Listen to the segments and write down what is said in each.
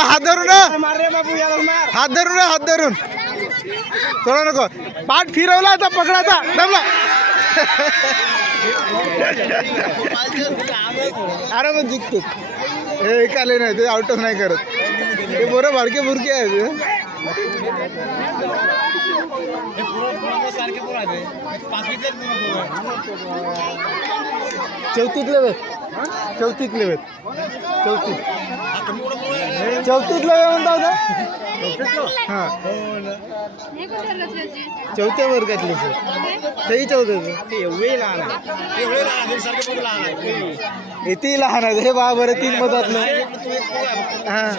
हात धरून हात धरून हात धरून थोडा नको पाठ फिरवला आता पकडाचा दमला अरे मग जिंकतो हे काले नाही ते आउटच नाही करत हे बरं बारके बुरके आहे चौथीतले वेळ चौथीतले वेळ चौथीतले वेळ म्हणता होता हां चौथ्या वर्गातले तेही चौथ्याचं येते लहान आहे हे बा बरं 3 मधातलं हां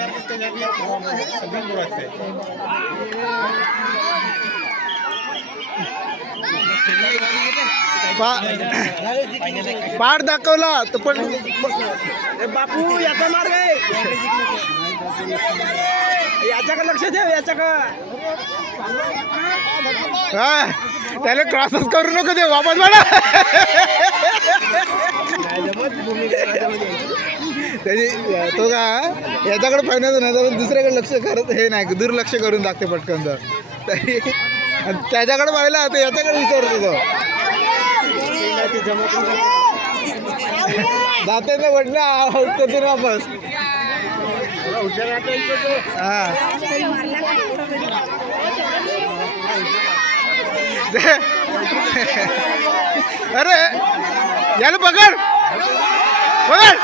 पाठ दाखवला तर पण बापू याचा मार्ग आहे याच्याकडे लक्ष द्या याच्याकडे हा त्याला क्रॉसच करू नको दे वापस वाढा त्याची तो का याच्याकडे पाहिजे नाही तर दुसऱ्याकडे लक्ष करत हे नाही दुर्लक्ष करून टाकते पटकन तर त्याच्याकडे पाहिला तर याच्याकडे विचारतो तो जाते ना म्हटलं आउट करते वापस हा अरे याला पकड पकड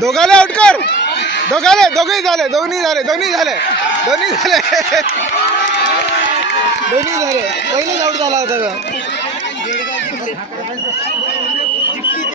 दोघाले आउट कर दोघाले दोघेही झाले दोन्ही झाले पहिलेच आउट झाला होता